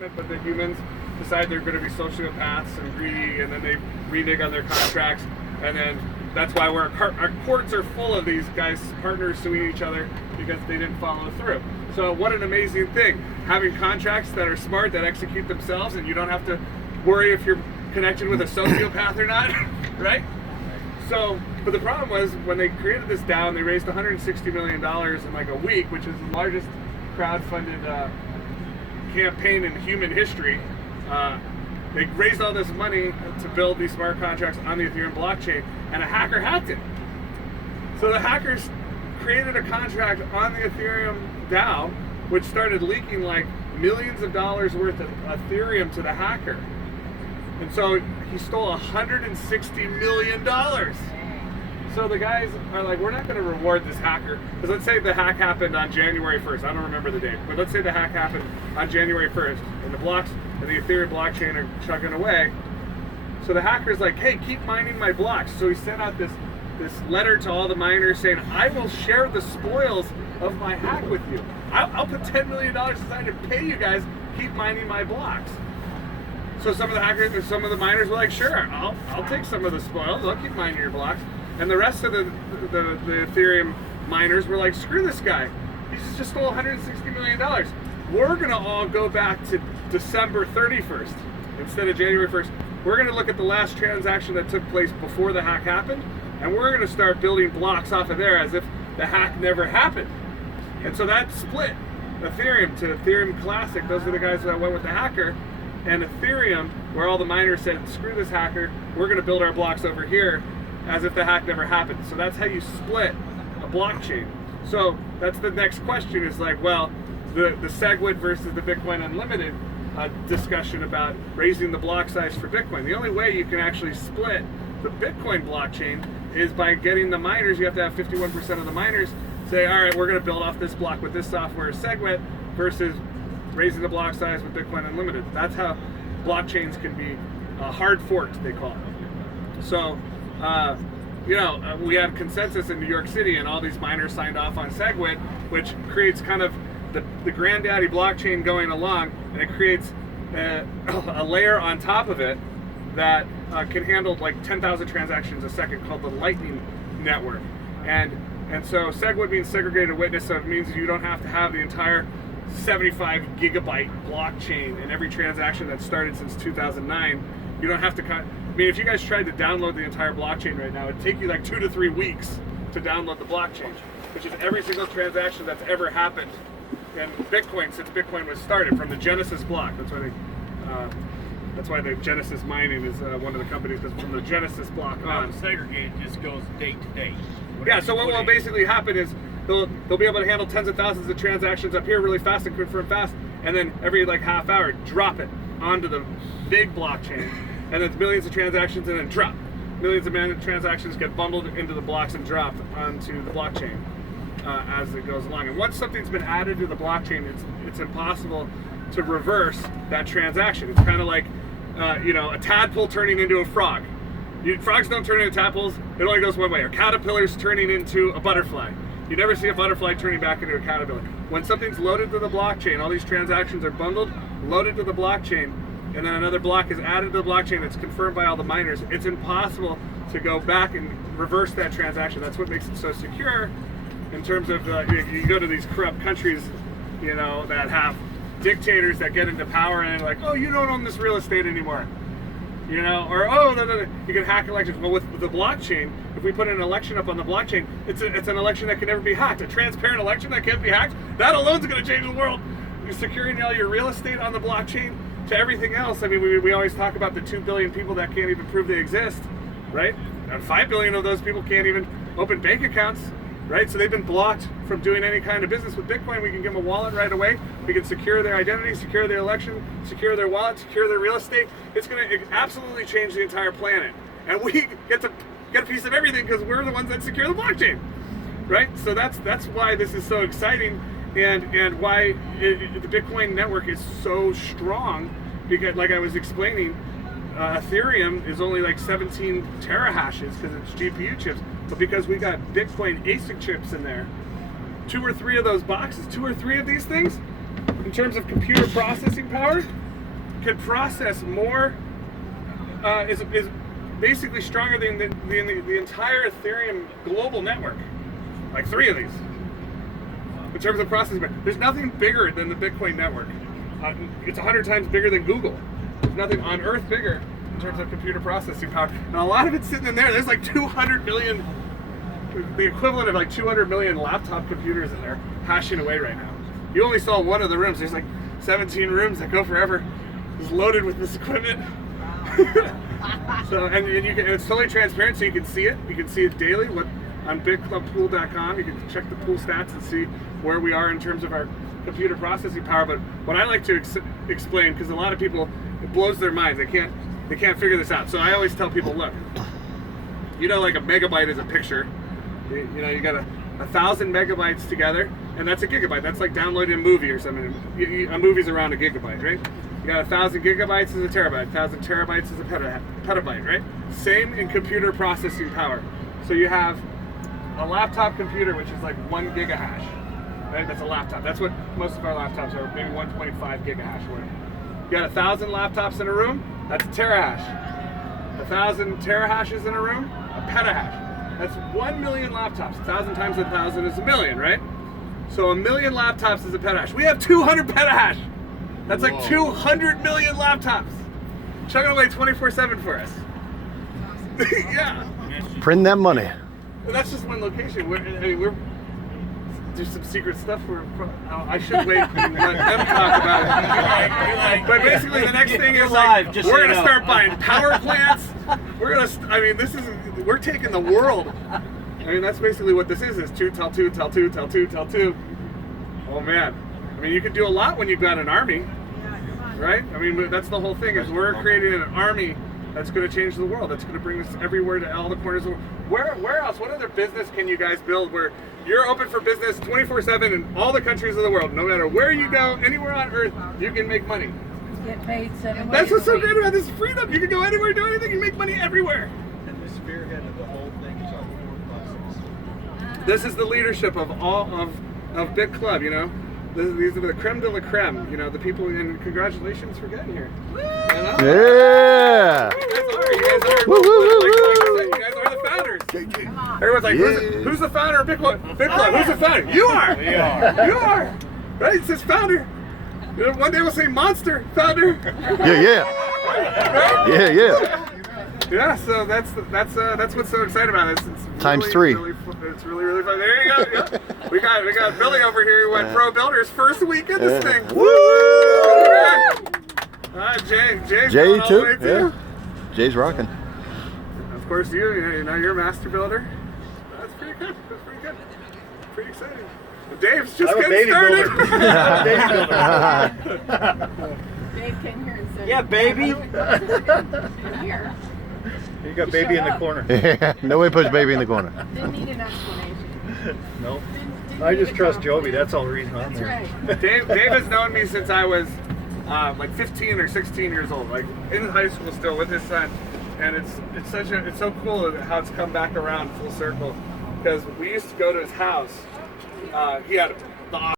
but the humans decide they're going to be sociopaths and greedy, and then they renege on their contracts, and then that's why our courts are full of these guys, partners suing each other because they didn't follow through. So what an amazing thing, having contracts that are smart, that execute themselves, and you don't have to worry if you're connected with a sociopath or not, right? So, but the problem was when they created this DAO, they raised $160 million in like a week, which is the largest crowd-funded campaign in human history. They raised all this money to build these smart contracts on the Ethereum blockchain, and a hacker hacked it. So the hackers created a contract on the Ethereum DAO, which started leaking like millions of dollars worth of Ethereum to the hacker. And so he stole $160 million. So the guys are like, we're not going to reward this hacker. Because let's say the hack happened on January 1st. I don't remember the date. But let's say the hack happened on January 1st. And the blocks and the Ethereum blockchain are chugging away. So the hacker's like, hey, keep mining my blocks. So he sent out this letter to all the miners saying, I will share the spoils of my hack with you. I'll put $10 million aside to pay you guys, keep mining my blocks. So some of the hackers, some of the miners were like, sure, I'll take some of the spoils, I'll keep mining your blocks. And the rest of the Ethereum miners were like, screw this guy. He's just stole $160 million. We're gonna all go back to December 31st instead of January 1st. We're gonna look at the last transaction that took place before the hack happened, and we're gonna start building blocks off of there as if the hack never happened. And so that split Ethereum to Ethereum Classic. Those are the guys that went with the hacker. And Ethereum, where all the miners said, screw this hacker, we're going to build our blocks over here as if the hack never happened. So that's how you split a blockchain. So that's the next question is like, well, the SegWit versus the Bitcoin Unlimited discussion about raising the block size for Bitcoin. The only way you can actually split the Bitcoin blockchain is by getting the miners. You have to have 51% of the miners say, all right, we're going to build off this block with this software SegWit versus raising the block size with Bitcoin Unlimited. That's how blockchains can be hard forked, they call it. So, we had consensus in New York City, and all these miners signed off on SegWit, which creates kind of the granddaddy blockchain going along, and it creates a layer on top of it that can handle like 10,000 transactions a second, called the Lightning Network. And so SegWit means segregated witness, so it means you don't have to have the entire 75 gigabyte blockchain in every transaction that started since 2009. You don't have to if you guys tried to download the entire blockchain right now, it'd take you like 2 to 3 weeks to download the blockchain, which is every single transaction that's ever happened in Bitcoin since Bitcoin was started, from the Genesis block. That's why the Genesis Mining is one of the companies, because from the Genesis block on. Segregate just goes date to date. Yeah, so what will basically happen is they'll be able to handle tens of thousands of transactions up here really fast and confirm fast, and then every like half hour drop it onto the big blockchain, and then millions of transactions, and then drop. Millions of transactions get bundled into the blocks and dropped onto the blockchain as it goes along. And once something's been added to the blockchain, it's impossible to reverse that transaction. It's kind of like a tadpole turning into a frog. Frogs don't turn into tadpoles, it only goes one way. Or caterpillars turning into a butterfly. You never see a butterfly turning back into a caterpillar. When something's loaded to the blockchain, all these transactions are bundled, loaded to the blockchain, and then another block is added to the blockchain that's confirmed by all the miners. It's impossible to go back and reverse that transaction. That's what makes it so secure in terms of, you go to these corrupt countries, that have dictators that get into power and they're like, oh, you don't own this real estate anymore. Or no, you can hack elections. Well, with the blockchain, if we put an election up on the blockchain, it's an election that can never be hacked. A transparent election that can't be hacked, that alone is going to change the world. You're securing all your real estate on the blockchain to everything else. I mean, we always talk about the 2 billion people that can't even prove they exist, right? And 5 billion of those people can't even open bank accounts, right? So they've been blocked from doing any kind of business. With Bitcoin, we can give them a wallet right away. We can secure their identity, secure their election, secure their wallet, secure their real estate. It's going to absolutely change the entire planet. And we get to get a piece of everything because we're the ones that secure the blockchain, right? So that's why this is so exciting, and why the Bitcoin network is so strong, because like I was explaining, Ethereum is only like 17 terahashes because it's GPU chips, but because we got Bitcoin ASIC chips in there, 2 or 3 of those boxes, 2 or 3 of these things, in terms of computer processing power, can process more, is basically stronger than the entire Ethereum global network. Like 3 of these. In terms of processing, there's nothing bigger than the Bitcoin network. It's 100 times bigger than Google. There's nothing on earth bigger in terms of computer processing power. And a lot of it's sitting in there. There's like 200 million, the equivalent of like 200 million laptop computers in there hashing away right now. You only saw one of the rooms. There's like 17 rooms that go forever. It's loaded with this equipment. So, and you can, it's totally transparent, so you can see it. You can see it daily. On BitClubPool.com, you can check the pool stats and see where we are in terms of our computer processing power. But what I like to explain, because a lot of people, it blows their minds. They can't figure this out. So I always tell people, look, like a megabyte is a picture. You got 1,000 megabytes together, and that's a gigabyte. That's like downloading a movie or something. A movie's around a gigabyte, right? You got 1,000 gigabytes is a terabyte. 1,000 terabytes is a petabyte, right? Same in computer processing power. So you have a laptop computer, which is like 1 gigahash, right? That's a laptop. That's what most of our laptops are, maybe 1.5 gigahash worth. You got 1,000 laptops in a room, that's a terahash. 1,000 terahashes in a room, a petahash. That's 1 million laptops. 1,000 times 1,000 is a million, right? So 1 million laptops is a petahash. We have 200 petahash. That's like 200 million laptops. Chugging away 24/7 for us. Yeah. Print that money. That's just one location. We're there's some secret stuff. I should wait and let them talk about it. But basically, the next thing is like we're gonna start buying power plants. We're taking the world. I mean, that's basically what this is 2 tell 2 tell 2 tell 2 tell 2. Oh man, I mean, you can do a lot when you've got an army, right? I mean, that's the whole thing. Is we're creating an army that's going to change the world. That's going to bring us everywhere to all the corners of the world. Where else? What other business can you guys build where you're open for business 24/7 in all the countries of the world? No matter where you go, anywhere on earth, you can make money. Get paid 7 That's what's so great about this freedom. You can go anywhere, do anything, you make money everywhere. And the spearhead of the whole thing is our core process. This is the leadership of all of BitClub, These are the creme de la creme, the people, and congratulations for getting here. Yeah! You guys are the founders. Everyone's like, who's the founder of BitClub? Who's the founder? You are! You are! Right? It says founder. One day we'll say monster founder. Yeah. Yeah, so that's what's so exciting about it. It's Times really, 3. It's really fun. There you go. Yeah. We got Billy over here who went pro builders first week in this thing. Woo! Jay's Jay going all the way too. too. Yeah. Jay's rocking. Of course, you're a master builder. That's pretty good. Pretty exciting. Dave's just getting started. Dave came here and said, Yeah, baby. I'm here. You got baby in the corner. Yeah. Nobody puts baby in the corner. Didn't need an explanation. No. Didn't I need just a trust compliment. Joby. That's all the reason I'm That's there. right. Dave has known me since I was like 15 or 16 years old, like in high school still with his son, and it's so cool how it's come back around full circle, because we used to go to his house. He had the